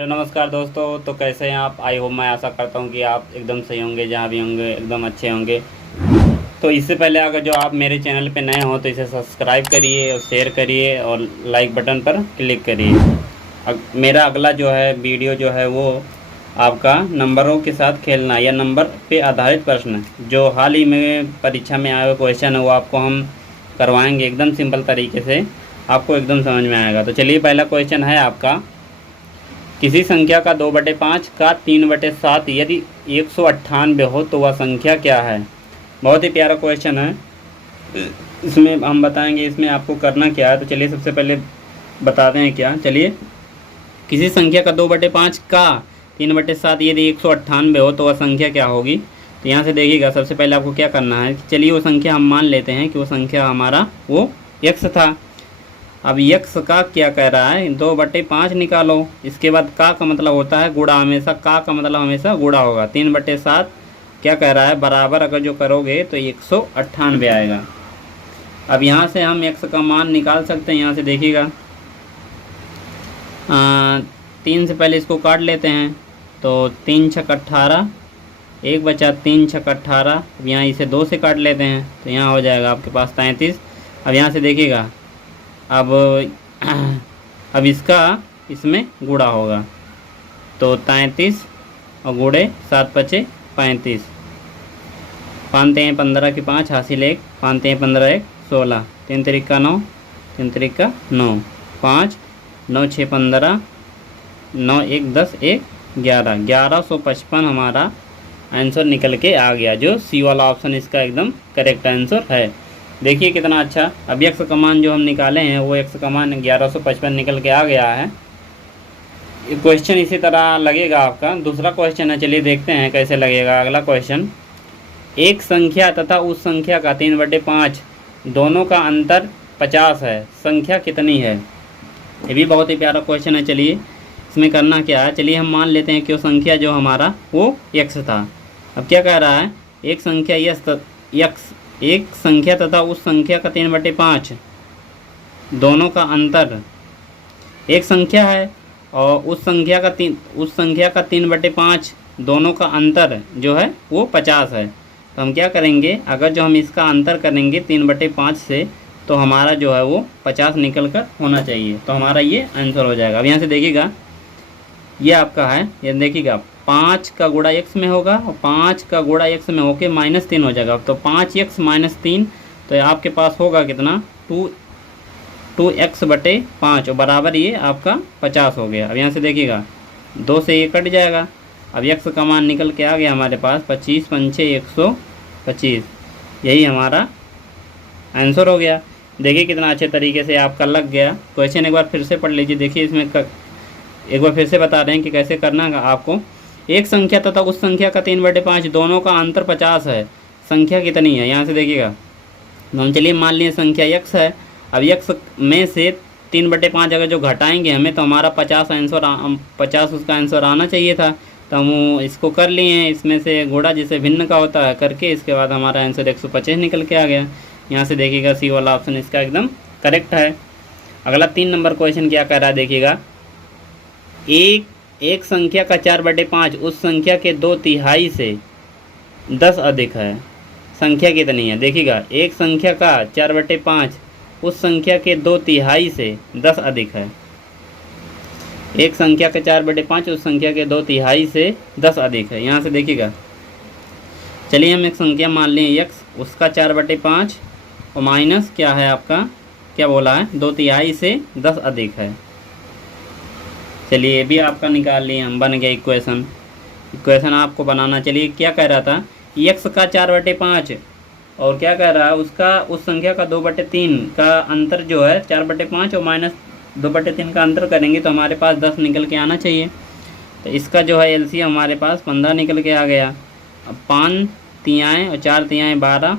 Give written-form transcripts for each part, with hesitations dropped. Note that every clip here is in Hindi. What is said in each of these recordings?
हेलो नमस्कार दोस्तों। तो कैसे हैं आप? आई होप, मैं आशा करता हूं कि आप एकदम सही होंगे, जहां भी होंगे एकदम अच्छे होंगे। तो इससे पहले अगर जो आप मेरे चैनल पे नए हो तो इसे सब्सक्राइब करिए और शेयर करिए और लाइक बटन पर क्लिक करिए। मेरा अगला जो है वीडियो जो है वो आपका नंबरों के साथ खेलना या नंबर पे आधारित प्रश्न, जो हाल ही में परीक्षा में आए हुए क्वेश्चन है वो आपको हम करवाएंगे एकदम सिंपल तरीके से, आपको एकदम समझ में आएगा। तो चलिए, पहला क्वेश्चन है आपका, किसी संख्या का 2/5 का 3/7 यदि 198 हो तो वह संख्या क्या है। बहुत ही प्यारा क्वेश्चन है। इसमें हम बताएंगे इसमें आपको करना क्या है। तो चलिए सबसे पहले बताते हैं क्या। चलिए, किसी संख्या का 2/5 का 3/7 यदि 198 हो तो वह संख्या क्या होगी। तो यहाँ से देखिएगा, सबसे पहले आपको क्या करना है। चलिए, वो संख्या हम मान लेते हैं कि वो संख्या हमारा वो x था। अब यक्स का क्या कह रहा है, 2/5 निकालो। इसके बाद का मतलब होता है गुणा, हमेशा का मतलब हमेशा गुणा होगा। 3/7 क्या कह रहा है, बराबर अगर जो करोगे तो 198 आएगा। अब यहाँ से हम यक्स का मान निकाल सकते हैं। यहाँ से देखिएगा, 3 से पहले इसको काट लेते हैं। तो 3 छक 18, 1 बचा 3 छक 18। अब यहाँ इसे 2 से काट लेते हैं तो यहाँ हो जाएगा आपके पास 33। अब यहाँ से देखिएगा, अब इसका इसमें गुणा होगा तो 33 और गुणे 7 पचे 35। पानते हैं 15 की 5 हासिल 1, पानते हैं 15 1 16, 3 तिरिका 9, 3 तिरिका 9, 5 9 6 15, 9 1 10 1 11, 1155 हमारा आंसर निकल के आ गया, जो सी वाला ऑप्शन इसका एकदम करेक्ट आंसर है। देखिए कितना अच्छा। अब एक्स का मान जो हम निकाले हैं वो एक्स का मान 1155 निकल के आ गया है। क्वेश्चन इसी तरह लगेगा आपका। दूसरा क्वेश्चन है, चलिए देखते हैं कैसे लगेगा अगला क्वेश्चन। एक संख्या तथा उस संख्या का 3/5 दोनों का अंतर 50 है, संख्या कितनी है। ये भी बहुत ही प्यारा क्वेश्चन है। चलिए, इसमें करना क्या है। चलिए, हम मान लेते हैं कि वो संख्या जो हमारा वो x था। अब क्या कह रहा है, एक संख्या x, एक संख्या तथा उस संख्या का 3/5 दोनों का अंतर, एक संख्या है और उस संख्या का 3/5 दोनों का अंतर जो है वो 50 है। तो हम क्या करेंगे, अगर जो हम इसका अंतर करेंगे 3/5 से तो हमारा जो है वो 50 निकल कर होना चाहिए। तो हमारा ये आंसर हो जाएगा। अब यहाँ से देखिएगा, ये आपका है, ये देखिएगा 5 का गुणा x में होगा और 5 का गुणा x में होके -3 हो जाएगा। तो 5x - 3 तो आपके पास होगा कितना, 2x/5 और बराबर ये आपका 50 हो गया। अब यहाँ से देखिएगा, 2 से ये कट जाएगा। अब x का मान निकल के आ गया हमारे पास 25 5 125। यही हमारा आंसर हो गया। देखिए कितना अच्छे तरीके से आपका लग गया। क्वेश्चन एक बार फिर से पढ़ लीजिए। देखिए, इसमें एक बार फिर से बता रहे हैं कि कैसे करना है आपको। एक संख्या तथा उस संख्या का 3/5 दोनों का अंतर 50 है, संख्या कितनी है। यहाँ से देखिएगा, हम चलिए मान लिए संख्या x है। अब x में से 3/5 अगर जो घटाएंगे हमें तो हमारा 50 उसका आंसर आना चाहिए था। तो हम इसको कर लिए हैं, इसमें से गुणा जिसे भिन्न का होता है करके, इसके बाद हमारा आंसर 125 निकल के आ गया। यहाँ से देखिएगा, सी वाला ऑप्शन इसका एकदम करेक्ट है। अगला 3 नंबर क्वेश्चन क्या कह रहा है, देखिएगा, एक संख्या का 4/5 उस संख्या के 2/3 से 10 अधिक है, संख्या कितनी है। देखिएगा, एक संख्या का 4/5 उस संख्या के 2/3 से 10 अधिक है। एक संख्या का 4/5 उस संख्या के 2/3 से 10 अधिक है। यहाँ से देखिएगा, चलिए हम एक संख्या मान लें x, उसका 4/5 और माइनस क्या है आपका, क्या बोला है, 2/3 से 10 अधिक है। चलिए, ये भी आपका निकाल लिए हम, बन गया इक्वेशन आपको बनाना। चलिए, क्या कह रहा था, x का 4/5 और क्या कह रहा है, उसका उस संख्या का 2/3 का अंतर जो है 4/5 और -2/3 का अंतर करेंगे तो हमारे पास 10 निकल के आना चाहिए। तो इसका जो है एलसीएम हमारे पास 15 निकल के आ गया। अब 5 तिहाई और 4 तिहाई 12,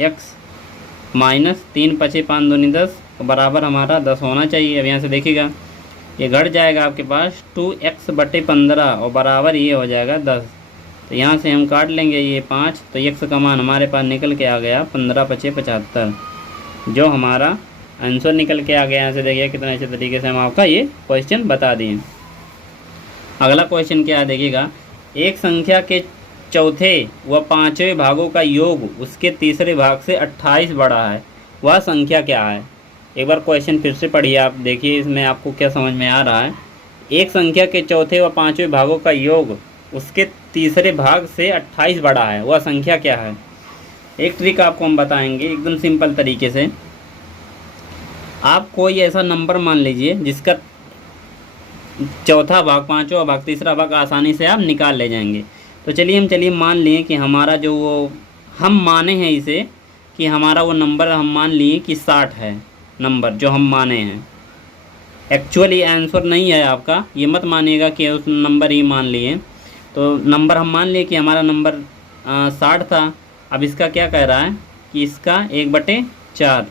x -3 पचे 5 दूनी 10 बराबर हमारा 10 होना चाहिए। अब यहाँ से देखिएगा, ये घट जाएगा आपके पास 2x/15 और बराबर ये हो जाएगा 10। तो यहाँ से हम काट लेंगे ये 5, तो x का मान हमारे पास निकल के आ गया 15 पचे 75, जो हमारा आंसर निकल के आ गया। यहाँ से देखिए कितना अच्छे तरीके से हम आपका ये क्वेश्चन बता दिए। अगला क्वेश्चन क्या है देखिएगा, एक संख्या के चौथे व पांचवें भागों का योग उसके तीसरे भाग से 28 बड़ा है, वह संख्या क्या है। एक बार क्वेश्चन फिर से पढ़िए आप, देखिए इसमें आपको क्या समझ में आ रहा है। एक संख्या के चौथे व पांचवें भागों का योग उसके तीसरे भाग से 28 बड़ा है, वह संख्या क्या है। एक ट्रिक आपको हम बताएंगे एकदम सिंपल तरीके से। आप कोई ऐसा नंबर मान लीजिए जिसका चौथा भाग, पांचवा भाग, तीसरा भाग आसानी से आप निकाल ले जाएंगे। तो चलिए मान लिए कि हमारा जो वो हम माने हैं इसे कि हमारा वो नंबर हम मान लिए कि 60 है, नंबर जो हम माने हैं। एक्चुअली आंसर नहीं है आपका, ये मत मानिएगा कि उस नंबर ही मान लिए। तो नंबर हम मान लिए कि हमारा नंबर 60 था। अब इसका क्या कह रहा है कि इसका 1/4,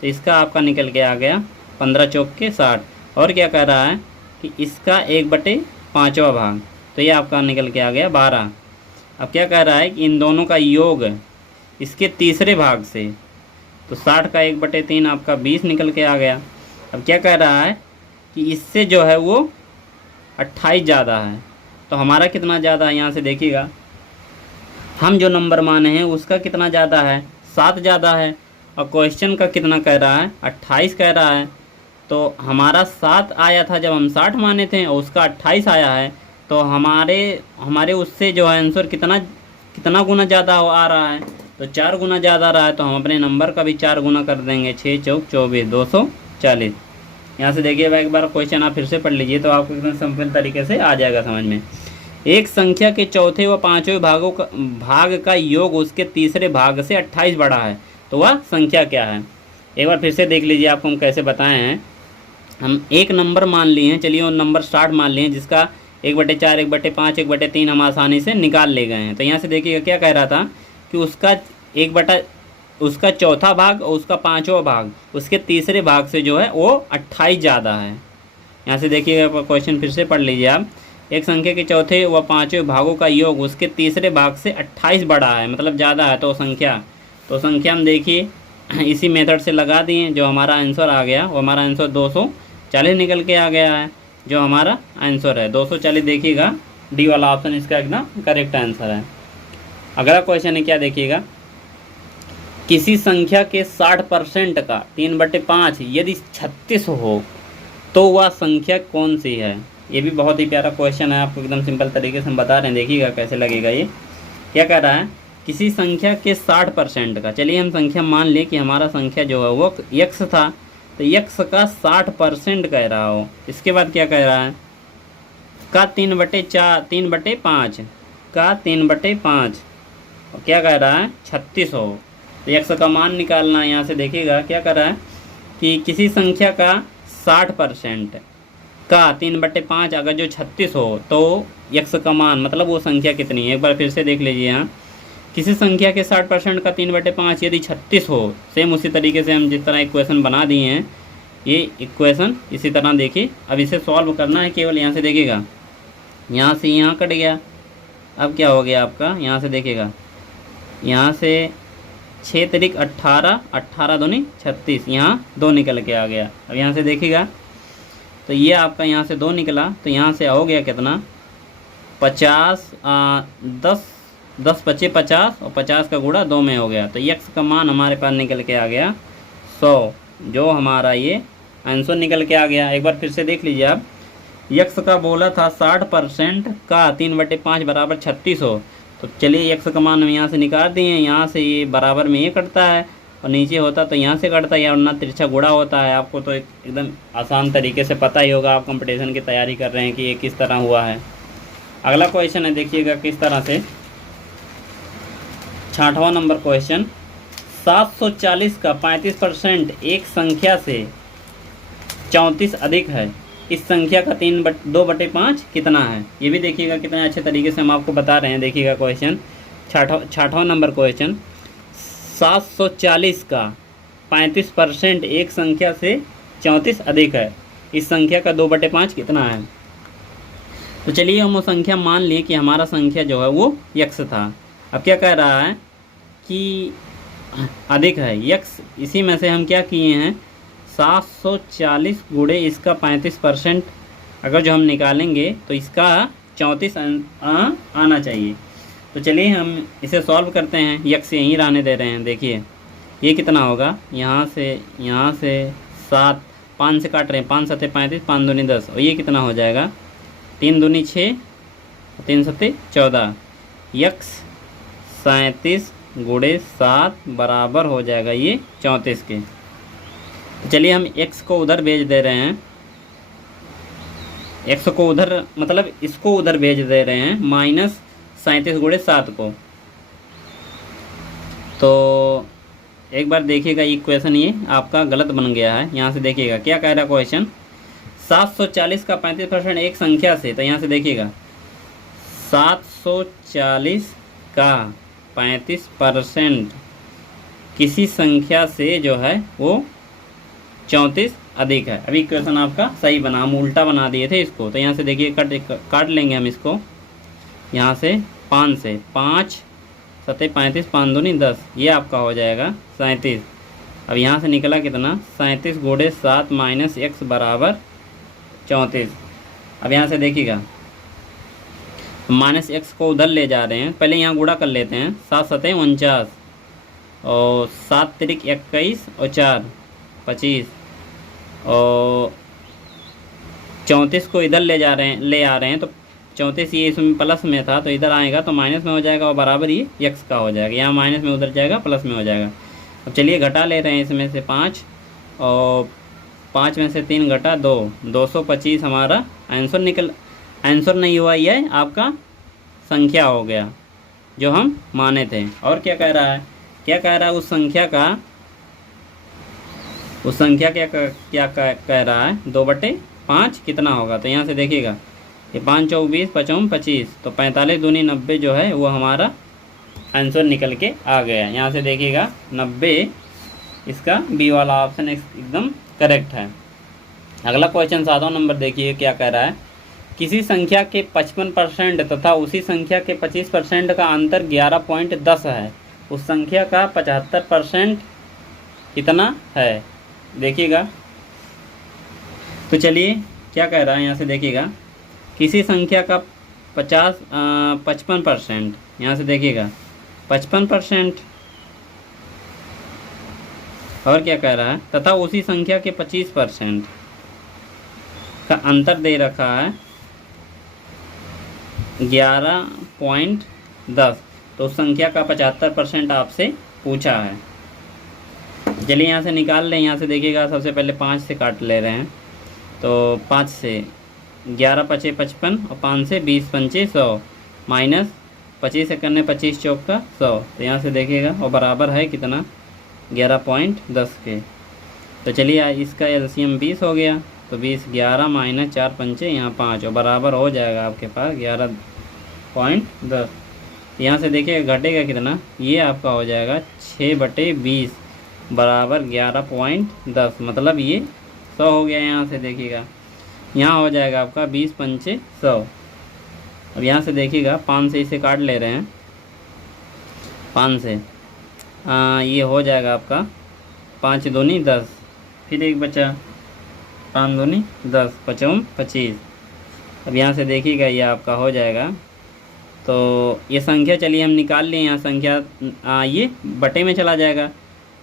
तो इसका आपका निकल के आ गया 15 चौक के 60। और क्या कह रहा है कि इसका 1/5वां भाग, तो ये आपका निकल के आ गया 12। अब क्या कह रहा है कि इन दोनों का योग इसके तीसरे भाग से, तो 60 का 1/3 आपका 20 निकल के आ गया। अब क्या कह रहा है कि इससे जो है वो 28 ज़्यादा है, तो हमारा कितना ज़्यादा है यहाँ से देखिएगा, हम जो नंबर माने हैं उसका कितना ज़्यादा है, 7 ज़्यादा है। और क्वेश्चन का कितना कह रहा है, 28 कह रहा है। तो हमारा 7 आया था जब हम 60 माने थे और उसका 28 आया है, तो हमारे उससे जो है आंसर कितना गुना ज़्यादा आ रहा है, तो 4 गुना ज़्यादा आ रहा है। तो हम अपने नंबर का भी 4 गुना कर देंगे, 6 चौक 24, 240। यहाँ से देखिएगा एक बार क्वेश्चन आप फिर से पढ़ लीजिए तो आपको एकदम सिंपल तरीके से आ जाएगा समझ में। एक संख्या के चौथे व पांचवें भाग का योग उसके तीसरे भाग से 28 बड़ा है, तो वह संख्या क्या है। एक बार फिर से देख लीजिए आपको हम कैसे बताए हैं। हम एक नंबर मान लिए हैं, चलिए वो नंबर 60 मान लिए हैं, जिसका 1/4, 1/5, 1/3 हम आसानी से निकाल ले गए हैं। तो यहाँ से देखिएगा क्या कह रहा था कि उसका चौथा भाग और उसका पांचवा भाग उसके तीसरे भाग से जो है वो 28 ज़्यादा है। यहाँ से देखिएगा क्वेश्चन फिर से पढ़ लीजिए आप। एक संख्या के चौथे व पांचवें भागों का योग उसके तीसरे भाग से 28 बड़ा है, मतलब ज़्यादा है। तो संख्या हम देखिए इसी मेथड से लगा दिए, जो हमारा आंसर आ गया वो हमारा आंसर 240 निकल के आ गया है, जो हमारा आंसर है 240। देखिएगा डी वाला ऑप्शन इसका एकदम करेक्ट आंसर है। अगला क्वेश्चन है क्या देखिएगा, किसी संख्या के 60% का 3/5 यदि 36 हो तो वह संख्या कौन सी है। ये भी बहुत ही प्यारा क्वेश्चन है, आपको एकदम सिंपल तरीके से हम बता रहे हैं, देखिएगा कैसे लगेगा। ये क्या कह रहा है, किसी संख्या के 60% का, चलिए हम संख्या मान लें कि हमारा संख्या जो है वो x था, तो x का 60% कह रहा हो। इसके बाद क्या कह रहा है, का 3/5 का 3/5, और क्या कह रहा है 36 हो, तो x का मान निकालना है। यहाँ से देखिएगा क्या कर रहा है कि किसी संख्या का 60% का 3/5 अगर जो 36 हो तो x का मान मतलब वो संख्या कितनी है। एक बार फिर से देख लीजिए यहाँ, किसी संख्या के 60% का 3/5 यदि 36 हो, सेम उसी तरीके से हम जिस तरह इक्वेशन बना दिए हैं, ये इक्वेशन इसी तरह देखिए। अब इसे सॉल्व करना है केवल। यहाँ से देखिएगा, यहाँ से यहाँ कट गया, अब क्या हो गया आपका, यहाँ से देखिएगा, यहाँ से 6 तिरिक 18, 18 दूनी 36, यहाँ 2 निकल के आ गया। अब यहाँ से देखिएगा तो ये आपका यहाँ से 2 निकला, तो यहाँ से हो गया कितना 50, 10 25 50 और 50 का गुणा 2 में हो गया। तो x का मान हमारे पास निकल के आ गया 100, जो हमारा ये आंसर निकल के आ गया। एक बार फिर से देख लीजिए आप, x का बोला था 60% का 3/5 बराबर 36 हो, तो चलिए x का मान हम यहाँ से निकाल दिए। यहाँ से ये बराबर में ये कटता है और नीचे होता तो यहाँ से कटता है, या ना तिरछा गुणा होता है। आपको तो एकदम आसान तरीके से पता ही होगा, आप कंपटीशन की तैयारी कर रहे हैं कि ये किस तरह हुआ है। अगला क्वेश्चन है देखिएगा किस तरह से, 60वां नंबर क्वेश्चन, 740 का 35% एक संख्या से 34 अधिक है, इस संख्या का 2/5 कितना है। ये भी देखिएगा कितने अच्छे तरीके से हम आपको बता रहे हैं। देखिएगा क्वेश्चन 60वां नंबर क्वेश्चन, 740 का 35% एक संख्या से 34 अधिक है, इस संख्या का 2/5 कितना है। तो चलिए हम वो संख्या मान लिए कि हमारा संख्या जो है वो x था। अब क्या कह रहा है कि अधिक है x, इसी में से हम क्या किए हैं 740 गुणे इसका 35% अगर जो हम निकालेंगे तो इसका 34 आना चाहिए। तो चलिए हम इसे सॉल्व करते हैं। यक्स यहीं रहने दे रहे हैं। देखिए ये कितना होगा, यहाँ से 7, 5 से काट रहे हैं, 5 सत्ते 35, 5 दूनी 10, और ये कितना हो जाएगा 3 दूनी 6, 3 सत्ते 14। यक्स 37 गुणे 7 बराबर हो जाएगा ये 34 के। चलिए हम x को उधर भेज दे रहे हैं, x को उधर मतलब इसको उधर भेज दे रहे हैं, -37 गुणे 7 को। तो एक बार देखिएगा इक्वेशन ये आपका गलत बन गया है। यहाँ से देखिएगा क्या कह रहा है क्वेश्चन, 740 का 35% एक संख्या से, तो यहाँ से देखिएगा 740 का 35% किसी संख्या से जो है वो 34 अधिक है। अभी इक्वेशन आपका सही बना, हम उल्टा बना दिए थे इसको। तो यहाँ से देखिए काट लेंगे हम इसको, यहाँ से 5 से 5 सत्ते 35, 5 दूनी 10, ये आपका हो जाएगा 37। अब यहाँ से निकला कितना 37 गुणे 7 माइनस x बराबर 34। अब यहाँ से देखिएगा -x को उधर ले जा रहे हैं, पहले यहाँ गुणा कर लेते हैं। 7 सत्ते 49 और 7 तिरिक 21 और 4 25 और 34 को इधर ले आ रहे हैं तो 34 ये इसमें प्लस में था तो इधर आएगा तो माइनस में हो जाएगा और बराबर ये x का हो जाएगा। यहाँ माइनस में उधर जाएगा प्लस में हो जाएगा। अब चलिए घटा ले रहे हैं इसमें से 5 और 5 में से 3 घटा 2, 225 हमारा आंसर नहीं हुआ, ये आपका संख्या हो गया जो हम माने थे। और क्या कह रहा है, उस संख्या कह रहा है 2/5 कितना होगा। तो यहाँ से देखिएगा ये 5 चौक 20, 5 25, तो 45 दूनी 90 जो है वो हमारा आंसर निकल के आ गया। यहाँ से देखिएगा 90 इसका बी वाला ऑप्शन एकदम करेक्ट है। अगला क्वेश्चन 7वां नंबर देखिए क्या कह रहा है, किसी संख्या के 55% तथा उसी संख्या के 25% का अंतर 11.10 है, उस संख्या का 75% कितना है। देखिएगा तो चलिए क्या कह रहा है, यहाँ से देखिएगा किसी संख्या का 55%, यहाँ से देखिएगा 55%, और क्या कह रहा है तथा उसी संख्या के 25% का अंतर दे रखा है 11.10, तो उस संख्या का 75% आपसे पूछा है। चलिए यहाँ से निकाल लें। यहाँ से देखिएगा सबसे पहले 5 से काट ले रहे हैं, तो 5 से 11 पचे 55 और 5 से 20 पंचे 100 माइनस 25 से करने 25 चौक का 100, तो यहाँ से देखिएगा और बराबर है कितना 11.10 के। तो चलिए इसका एलसीएम 20 हो गया, तो 20 11 माइनस 4 पंचे यहाँ 5 और बराबर हो जाएगा आपके पास 11.10। यहाँ से देखिए घटेगा कितना, ये आपका हो जाएगा 6/20 बराबर 11.10, मतलब ये 100 हो गया। यहाँ से देखिएगा यहाँ हो जाएगा आपका 20 पंचे 100। अब यहाँ से देखिएगा 5 से इसे काट ले रहे हैं, 5 से ये हो जाएगा आपका 5 दूनी 10, फिर एक बचा 5 दूनी 10, 5 25। अब यहाँ से देखिएगा ये आपका हो जाएगा, तो ये संख्या चलिए हम निकाल लिए। यहाँ संख्या ये बटे में चला जाएगा,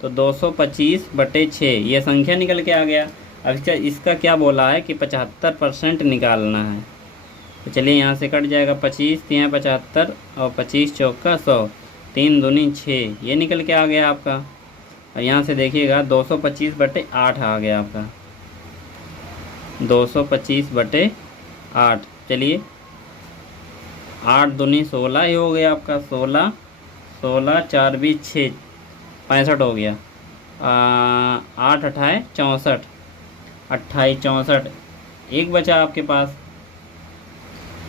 तो 225/6 ये संख्या निकल के आ गया। अब इसका क्या बोला है कि 75% निकालना है, तो चलिए यहाँ से कट जाएगा 25 3 75 और 25 चौक का 100, 3 दूनी 6, ये निकल के आ गया आपका। और यहाँ से देखिएगा 225/8 आ गया आपका, 225/8। चलिए 8 दूनी 16 ही हो गया आपका, 16 4 20 6 65 हो गया। 8 अठाए 64, 28 64, एक बचा आपके पास,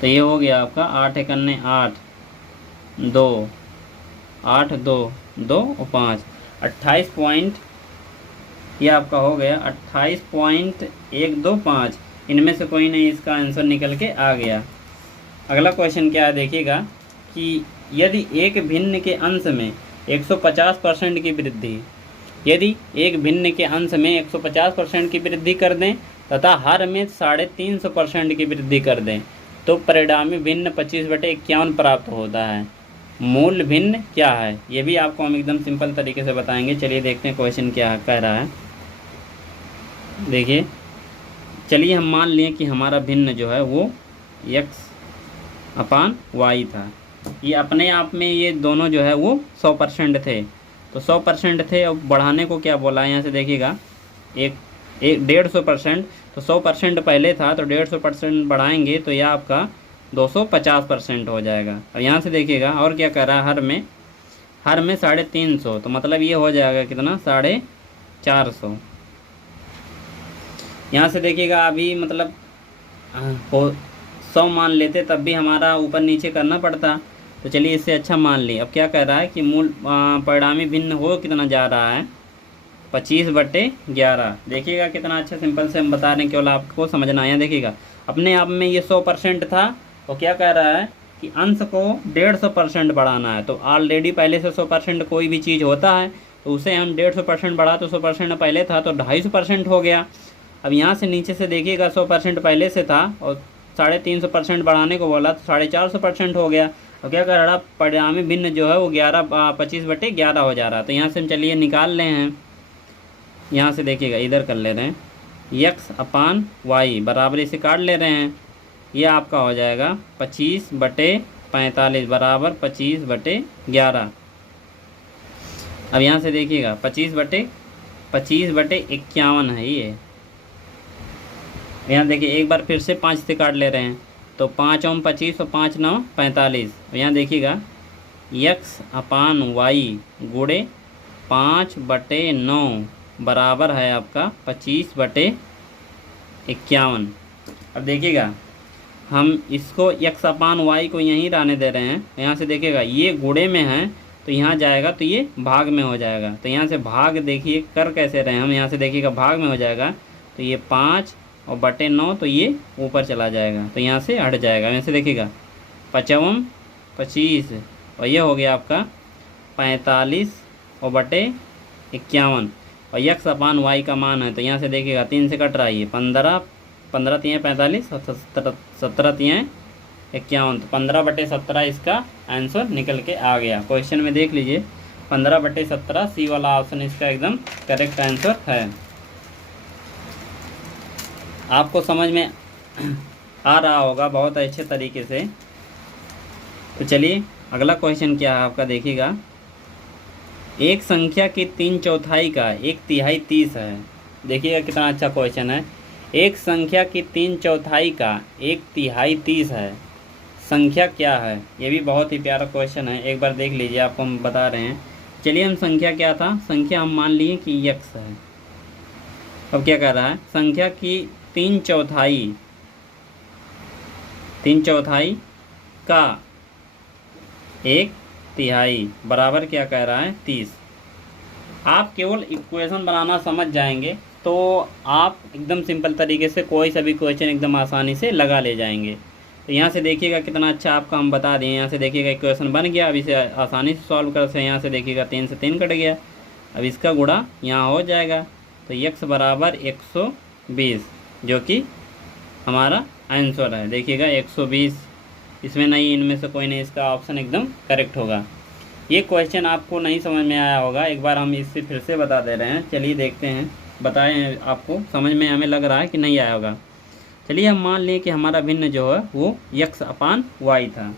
तो ये हो गया आपका 8 एकन्ने 8 2 8 2 2 और 5 28 पॉइंट, ये आपका हो गया 28.125। इनमें से कोई नहीं, इसका आंसर निकल के आ गया। अगला क्वेश्चन क्या है देखिएगा कि यदि एक भिन्न के अंश में 150% की वृद्धि, यदि एक भिन्न के अंश में 150% की वृद्धि कर दें तथा हर में 350% की वृद्धि कर दें तो परिणामी भिन्न 25/51 प्राप्त होता है। मूल भिन्न क्या है, ये भी आपको हम एकदम सिंपल तरीके से बताएंगे। चलिए देखते हैं क्वेश्चन क्या कह रहा है। देखिए, चलिए हम मान लिए कि हमारा भिन्न जो है वो x/y था। ये अपने आप में ये दोनों जो है वो 100% थे, तो 100% थे। अब बढ़ाने को क्या बोला है, यहाँ से देखिएगा, एक 150%, तो 100% पहले था तो 150% बढ़ाएंगे तो यह आपका 250% हो जाएगा। अब यहाँ से देखिएगा और क्या कर रहा है, हर में 350, तो मतलब ये हो जाएगा कितना, 450। यहाँ से देखिएगा अभी मतलब 100 मान लेते तब भी हमारा ऊपर नीचे करना पड़ता, तो चलिए इससे अच्छा मान ली। अब क्या कह रहा है कि मूल परिणामी भिन्न हो कितना जा रहा है, 25/11। देखिएगा कितना अच्छा सिंपल से हम बता रहे हैं, केवल आपको समझना है। देखिएगा अपने आप में ये 100% था, तो क्या कह रहा है कि अंश को 150% बढ़ाना है। तो ऑलरेडी पहले से 100% कोई भी चीज़ होता है तो उसे हम 150% बढ़ा, तो 100% पहले था तो 250% हो गया। अब यहाँ से नीचे से देखिएगा 100% पहले से था और 350% बढ़ाने को बोला तो 450% हो गया। तो क्या कर रहा, परिणामी भिन्न जो है वो 25/11 हो जा रहा है। तो यहाँ से हम चलिए निकाल रहे हैं। यहाँ से देखिएगा इधर कर ले रहे हैं, x/y बराबर इसे काट ले रहे हैं, ये आपका हो जाएगा 25/45 बराबर 25/11। अब यहाँ से देखिएगा 25/51 है ये। यहाँ देखिए एक बार फिर से 5 से काट ले रहे हैं, तो 5 और 25 और 5 9 45। यहाँ देखिएगा x/y गुणे 5/9 बराबर है आपका 25/51। अब देखिएगा हम इसको x/y को यहीं रहने दे रहे हैं। यहाँ से देखिएगा ये गुणे में है तो यहाँ जाएगा तो ये भाग में हो जाएगा। तो यहाँ से भाग देखिए कर कैसे रहे हैं हम, यहाँ से देखिएगा भाग में हो जाएगा तो ये 5 और 9 तो ये ऊपर चला जाएगा, तो यहाँ से हट जाएगा। यहाँ से देखिएगा 5 25 और ये हो गया आपका 45 और 51 और x/y का मान है। तो यहाँ से देखिएगा 3 से कट रहा है, 15 15 3 45 और 17 3 51, तो 15/17 इसका आंसर निकल के आ गया। क्वेश्चन में देख लीजिए 15/17 सी वाला ऑप्शन इसका एकदम करेक्ट आंसर है। आपको समझ में आ रहा होगा बहुत अच्छे तरीके से। तो चलिए अगला क्वेश्चन क्या है आपका, देखिएगा एक संख्या की 3/4 का 1/3 30 है। देखिएगा कितना अच्छा क्वेश्चन है। एक संख्या की 3/4 का 1/3 30 है, संख्या क्या है। ये भी बहुत ही प्यारा क्वेश्चन है, एक बार देख लीजिए, आपको हम बता रहे हैं। चलिए हम संख्या क्या था, संख्या हम मान लिए कि x है। अब क्या कर रहा है, संख्या की 3/4 का 1/3 बराबर क्या कह रहा है 30। आप केवल इक्वेशन बनाना समझ जाएंगे तो आप एकदम सिंपल तरीके से कोई सा भी क्वेश्चन एकदम आसानी से लगा ले जाएंगे। तो यहाँ से देखिएगा कितना अच्छा आपका हम बता दें। यहाँ से देखिएगा इक्वेशन बन गया, अब इसे आसानी से सॉल्व कर सकते हैं। यहाँ से देखिएगा 3 से 3 कट गया, अब इसका गुणा यहाँ हो जाएगा तो x बराबर 120 जो कि हमारा आंसर है। देखिएगा 120 इसमें नहीं, इनमें से कोई नहीं, इसका ऑप्शन एकदम करेक्ट होगा। ये क्वेश्चन आपको नहीं समझ में आया होगा, एक बार हम इससे फिर से बता दे रहे हैं। चलिए देखते हैं, बताएं आपको समझ में हमें लग रहा है कि नहीं आया होगा। चलिए हम मान लें कि हमारा भिन्न जो है वो x/y था,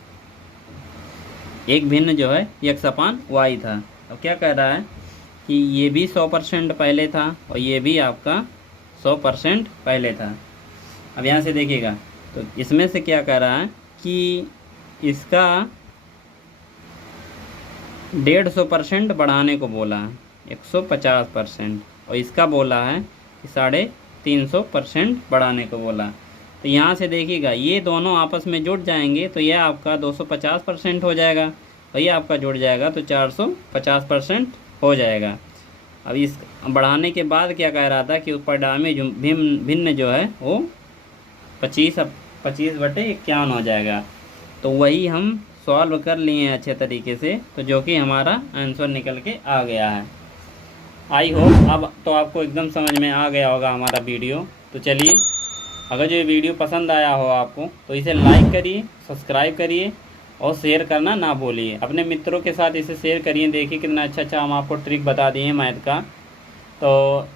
एक भिन्न जो है x/y था। अब क्या कह रहा है कि ये भी 100% पहले था और ये भी आपका 100% पहले था। अब यहाँ से देखिएगा तो इसमें से क्या कह रहा है कि इसका 150% बढ़ाने को बोला है, 150%, और इसका बोला है कि 350% बढ़ाने को बोला। तो यहाँ से देखिएगा ये दोनों आपस में जुड़ जाएंगे तो यह आपका 250% हो जाएगा और ये आपका जुड़ जाएगा तो 450% हो जाएगा। अब इस बढ़ाने के बाद क्या कह रहा था कि परिणामी भिन्न जो है वो 25/51 हो जाएगा। तो वही हम सॉल्व कर लिए हैं अच्छे तरीके से, तो जो कि हमारा आंसर निकल के आ गया है। आई होप अब तो आपको एकदम समझ में आ गया होगा हमारा वीडियो। तो चलिए अगर जो ये वीडियो पसंद आया हो आपको तो इसे लाइक करिए, सब्सक्राइब करिए और शेयर करना ना भूलिए। अपने मित्रों के साथ इसे शेयर करिए। देखिए कितना अच्छा हम आपको ट्रिक बता दिए हैं मैथ का। तो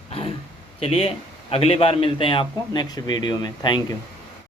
चलिए अगली बार मिलते हैं आपको नेक्स्ट वीडियो में। Thank you.